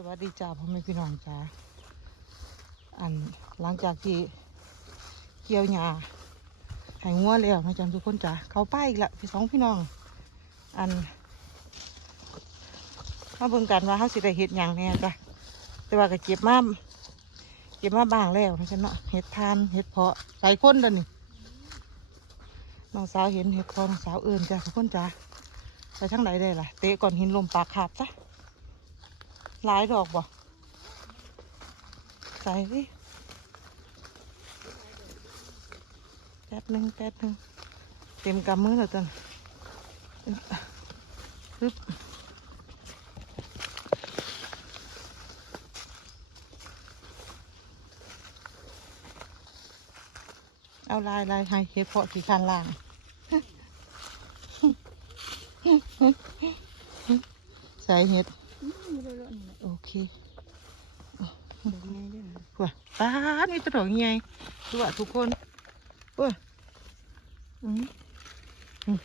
สวัสดีจ้าพ่อแม่พี่น้องจ้าอันหลังจากที่เกี่ยวหญ้าให้งัวแล้วนะจ๊ะทุกคนจ้าเขาป้าอีกละพี่สองพี่น้อง อันมาเบิ่งกันว่าเขาสิได้เห็ดหยังเนี่ยจ้ะแต่ว่าก็เก็บมาเก็บมาบางแล้วนะจ๊ะเนาะเห็ดทานเห็ดเพาะใส่คนเดันนี่น้องสาวเห็นเห็ดเพาะน้องสาวเอื่นจ้ะทุกคนจ้าไปทางไหนได้ล่ะเตะก่อนหินลมปากขาดจ้ะ หลายดอกบ่ใส่ดิแป๊บหนึ่งแป๊บหนึ่งเต็มกำมือแล้วจันปึ๊บเอาลายลายให้เฮ็ดเพาะสีคันล่างใส่เห็ด โอเคว้าป้าดมีแตะดอกใหญ่ดูอะทุกคนว้าอืมอืม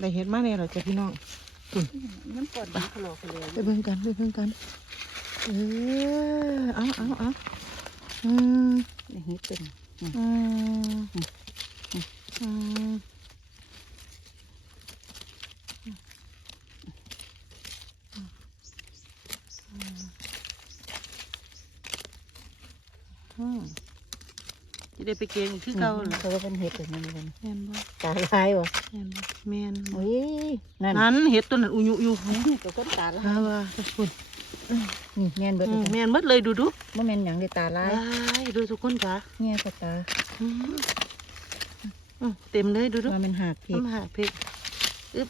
ได้เห็ดมาเนี่ยเหรอจ้ะพี่น้องมันปวดบ้าขลอกเลยไปเบิ่งกันไปเบิ่งกันเออเอาเอาเอาอืมนี่เป็นอืมอืม จะได้ไปเกงอีกคือเก่าเหรอเขาก็เป็นเห็ดอย่างนี้เป็นแม่นบ่ตาลายวะแม่นบ่แม่นบ่โอ้ยนั่นนั้นเห็ดตัวนั้นอุยุอยู่นี่ก็คนตาลาฮายว่าทุกคนนี่แม่นเบิดอืมเลยแม่นหมดเลยดูดูบ่แม่นหยังเลยตาลายว้ายดูทุกคนจ้ะแง่ก็ตาอืมอืมเต็มเลยดูดูว่ามันหักผิดน้ำหาเพกอึ๊บ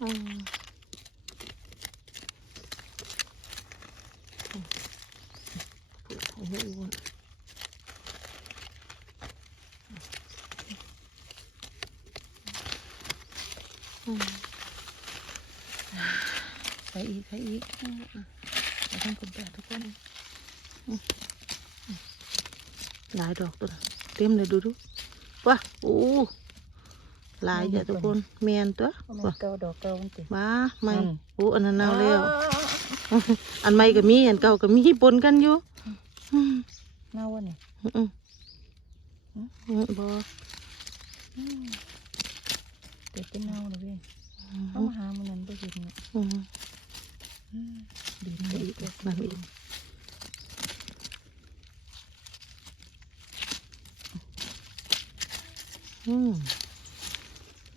อืมโอ้โหอ้วนอืมใส่อีกใส่อีกมอืมใส่ทั้งกลมแปดทุกคนหลายดอกตัวเต็มเลยดูดูว้าโอ้ หลายจ้ะทุกคนเมียนตัวบ่แม่ว้านเก่าดอกเก่ามันติมาไม่อืมโอ้อันนั้นเน่าแล้วอันใหม่ก็มีอันเก่าก็มีปนกันอยู่อืมเน่าวะนี่อืมอืมอืมบอเด็กเป็นเน่าเลยเว้ยอืมเอามาหามันนั้นบ่เห็นเนี่ยอืมดีนั่นดีอีกนั่นอีกอืม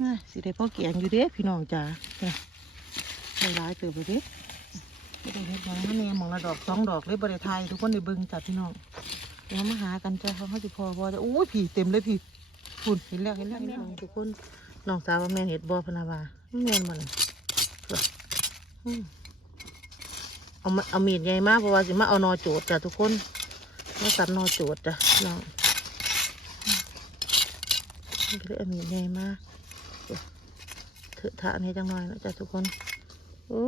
น่าสิ ได้พ่อเกียงอยู่เด้พี่น้องจ้าเนี่ลายเติบไปเด้ไม่ได้เฮ็ดหยังมาแน่มองละดอกสองดอกเลยบริไทยทุกคนได้เบิ่งจ้ะพี่น้องเดี๋ยวมาหากันจ้ะเขาเขาสิพอบ่จ้ะโอ้ยผีเต็มเลยพี่ฝุ่นเห็นแล้วเห็นแล้วเห็นแล้วทุกคนน้องสาวว่าแม่เห็ดบ่พนาวาแม่นมันเอาเอามีดใหญ่มากเพราะว่าสิมาเอานอโจดจ้ะทุกคนมาสับนอโจดจ้ะน้องก็เลยเอามีดใหญ่มาก เถอะทะนี่จังหน่อยนะจ้ะทุกคนโอ้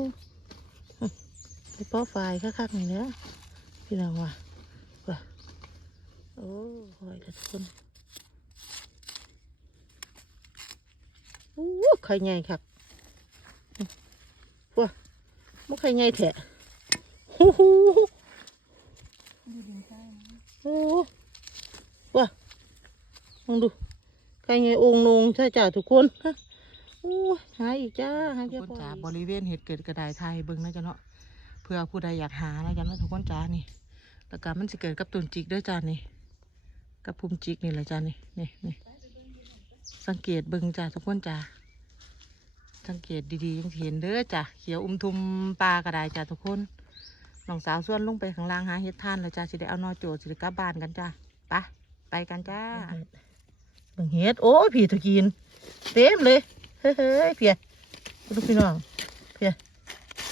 ไอ้ป้อไฟคักๆนี่เนี้ยพี่น้องว่ะว่ะโอ้หอยจ้ะทุกคนโอ้ไข่ใหญ่ครับว้ามันไข่ใหญ่แท้โอ้โหโอ้ว้าลองดูใครไงองนงใช่จ้าทุกคนฮะ อ้ยหาอีกจ้าหาเจ้าจ้าบริเวณเห็ดเกิดกระไดไทยเบิ่งนะจ๊ะเนาะเพื่อผู้ใดอยากหานะจ๊ะเนาะทุกคนจ้านี่แล้วก็มันจะเกิดกับต้นจิกด้วยจ้านี่กับภูมิจิกนี่แหละจ้านี่นี่นี่สังเกตเบิ่งจ้าทุกคนจ้าสังเกตดีๆยังสิเห็นเด้อจ้ะเขียวอุ้มทุมปลากระไดจ้าทุกคนน้องสาวส่วนลงไปข้างล่างหาเฮ็ดทานแล้วจ้าสิได้เอานอโจดสิได้กลับบ้านกันจ้าไปไปกันจ้าเบิ่งเฮ็ดโอ้ยผีตะกิน เต็มเลย เฮ้ยเพียดูพี่น้องเพีย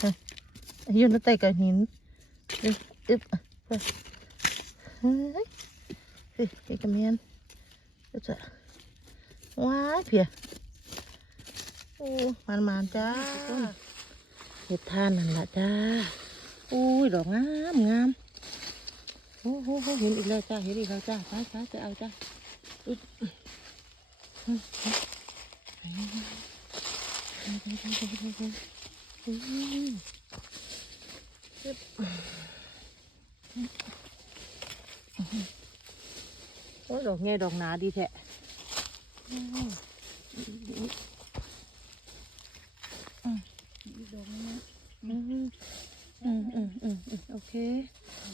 ฮ้ยอยู่ในใต้กับหินอึ๊บเฮ้ยเฮ้ยเฮ้กระเมียนเดี๋ยวจะว้าเพียโอ้มันมานจ้าเฮ็ดทานนั่นละจ้าอุ้ยดอกงามงามโอ้โหเห็นอีกแล้วจ้าเห็นอีกแล้วจ้าไปไปไปเอาจ้าอุ๊ย โอ้ดอกไงดอกหนาดีแท้อีกดอกนึงนะอืมอืมอืมอืมอืมโอเค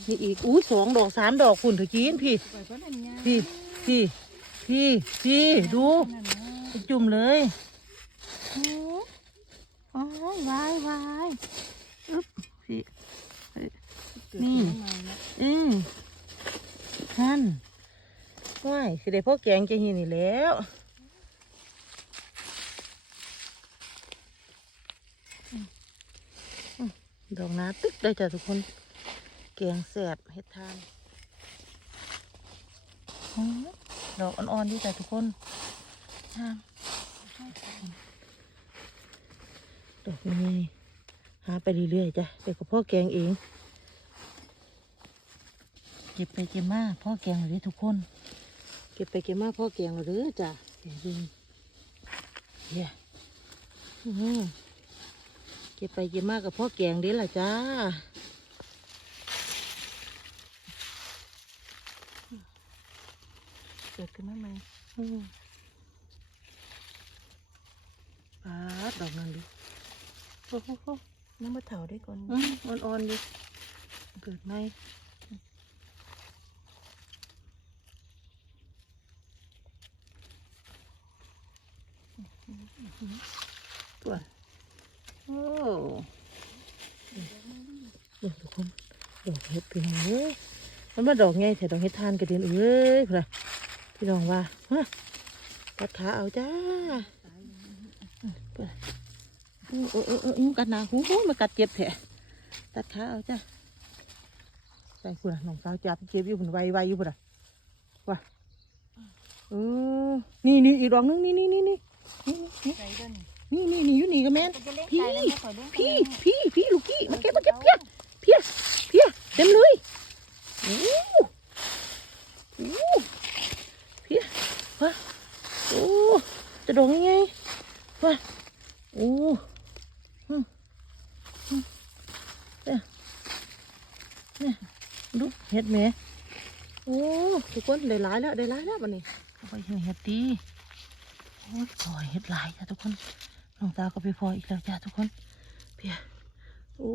นี่อีกอู้สองดอกสามดอกฝุ่นเถอจีนพี่ พี่ พี่ พี่ พี่ ดู จุ่มเลยโอ้ยวายวายอึ๊บพี่นี่อืมท่านว้ายสิได้พ่อแกงจะหินนี่แล้วดอกนาตึกได้จ้ะทุกคนแกงแสบเฮ็ดทานดอกอ่อนๆดีจ้ะทุกคน งามดอกนี้หาไปเรื่อยๆจ้ะเดี๋ยวกับพ่อแกงเอง เก็บไปเก็บมาพ่อแกงเลยทุกคน เก็บไปเก็บมาพ่อแกงเลยจ้ะเดี๋ยวดูเฮียอื้อหือเก็บไปเก็บมากับพ่อแกงเด้ล่ะจ้าเกิดขึ้นมาใหม่ อืม ปาดดอกนั้นดิโอ้โหน้ำมะเถาได้ก่อนอืมอ่อนๆดิเกิดไหมตัวโอ้เดี๋ยวทุกคนดอกเห็ดพี่น้องเอ้ยมันมาดอกไงแต่ดอกเห็ดทานกระเด็นเอ้ยพุ่นน่ะพี่น้องว่าฮะตัดขาเอาจ้า พุ่นน่ะโอ้โอ้โอ้โอ้ยุงกัดหนาหูหูมากัดเจ็บแผลตัดขาเอาจ้าใส่พุ่นน่ะน้องสาวจับเจ็บอยู่พุ่นไวไวอยู่พุ่นน่ะว่ะเออนี่นี่อีกดองนึงนี่นี่นี่นี่นี่นี่นี่อยู่นี่ก็แม่นจะเล่นพี่พี่พี่พี่ลูกพี่มาเก็บมาเก็บเพี้ยเพี้ยเพี้ยเต็มเลยโอ้โหเพี้ยว้าโอ้จะโดงยังไงว้าโอ้อืมอืมเนี่ย เนี่ยดูเห็ดแม่โอ้ทุกคนได้หลายแล้วได้หลายแล้วบัดนี้เอาไปเห็นเห็ดดีโอ้ยปล่อยเห็ดหลายจ้ะทุกคนน้องตาก็ไปพออีกแล้วจ้าทุกคนเพียโอ้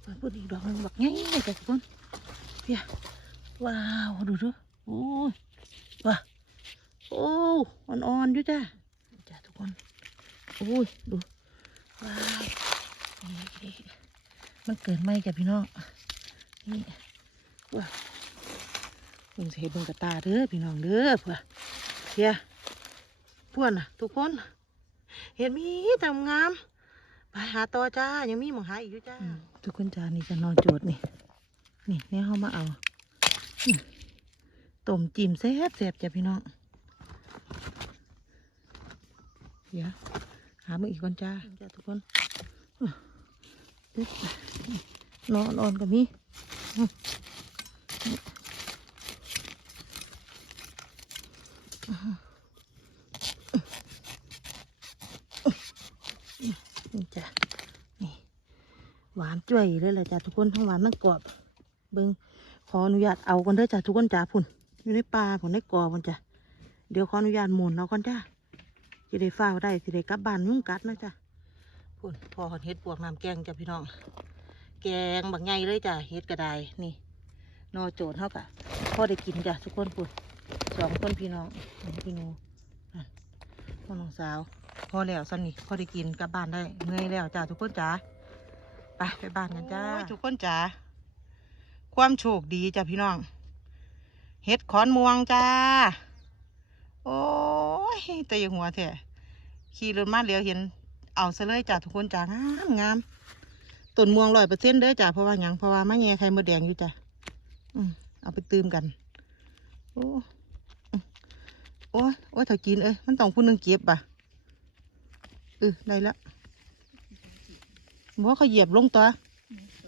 เปิดพูดอีกดอกหนึงแบักง่ายๆจ้ะทุกคนเพียว้าวดูดูโอ้ยว้าโอ้อ่อนๆอยู่จ้าจ้าทุกคนโอ้ยดูว้าวนี่มันเกิดไหมจ้ะพี่น้อง นี่ว้าเบิ่งสิเห็นเบิ่งกระตาเด้อพี่น้องเด้อเพื่อเพียพวนน่ะ ทุกคน เห็นมีแต่งามไปหาต่อจ้า ยังมีหมองหาอีกอยู่จ้า ทุกคนจ้านี่จะนอนโจทย์นี่ นี่เนี่ยเขามาเอาอืมต้มจิ้มแซ่บแซ่บจ้ะพี่น้องเดี๋ยวหามืออีกคนจ้าจ้าทุกคนอื้ออึ๊บนอนนอนกับมีอื้อ นี่จ้ะนี่หวานจ่วยเลยแหละจ้ะทุกคนทั้งหวานทั้งกรอบเบิงขออนุญาตเอากันเด้อจ้ะทุกคนจ้าพุ่นอยู่ในป่าผนในกอมันจ้ะเดี๋ยวขออนุญาตหมุนเอาก่อนจ้าจะได้ฟ้าได้สิได้กลับบ้านยุ่งกัดนะจ้ะพุ่นพอเฮ็ดปวกน้ำแกงจ้ะพี่น้อง แกงบักไงเลยจ้ะเฮ็ดกระไดนี่นอโจทย์เท่ากับพ่อได้กินจ้ะทุกคนพุ่นสองคนพี่น้องพี่นูนั่นพ่อน้องสาวพ่อแล้วสันนี่พอได้กินกลับบ้านได้เมื่อยแล้วจ้ะทุกคนจ้าไปไปบ้านกันจ้าทุกคนจ้าความโชคดีจ้ะพี่น้องเห็ดขอนม่วงจ้า โอ้ยแต่ยังหัวแท้ขี่รถมาเลี้ยวเห็นเอาซะเลยจ้ะทุกคนจ้างามงาม ต้นม่วงร้อยเปอร์เซ็นต์เด้อจ้ะเพราะว่าหยังเพราะว่ามาแง่ไข่มดแดงอยู่จ้ะอืมเอาไปตืมกัน โอ้โอ้โอ้เถ้ากินเอ้ยมันต้องผู้หนึงเก็บป่ะเออได้ล้วบอกเขาเหยียบลงตัว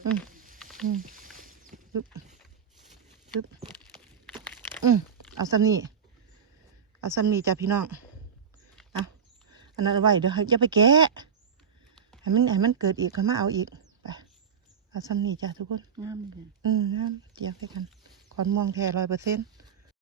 อืมอืมปึ๊บปึ๊บอืมเอาซ้ำนี่เอาซ้ำนี่จ้ะพี่น้องเอาอันนั้นไว้เดี๋ยวจะไปแกะให้มันให้มันเกิดอีกก็มาเอาอีก ไปเอาซ้ำนี่จ้ะทุกคน งามเลยอืมน้ำเจียวไปกันขอนม่วงแท้ร้อยเปอร์เซ็นต์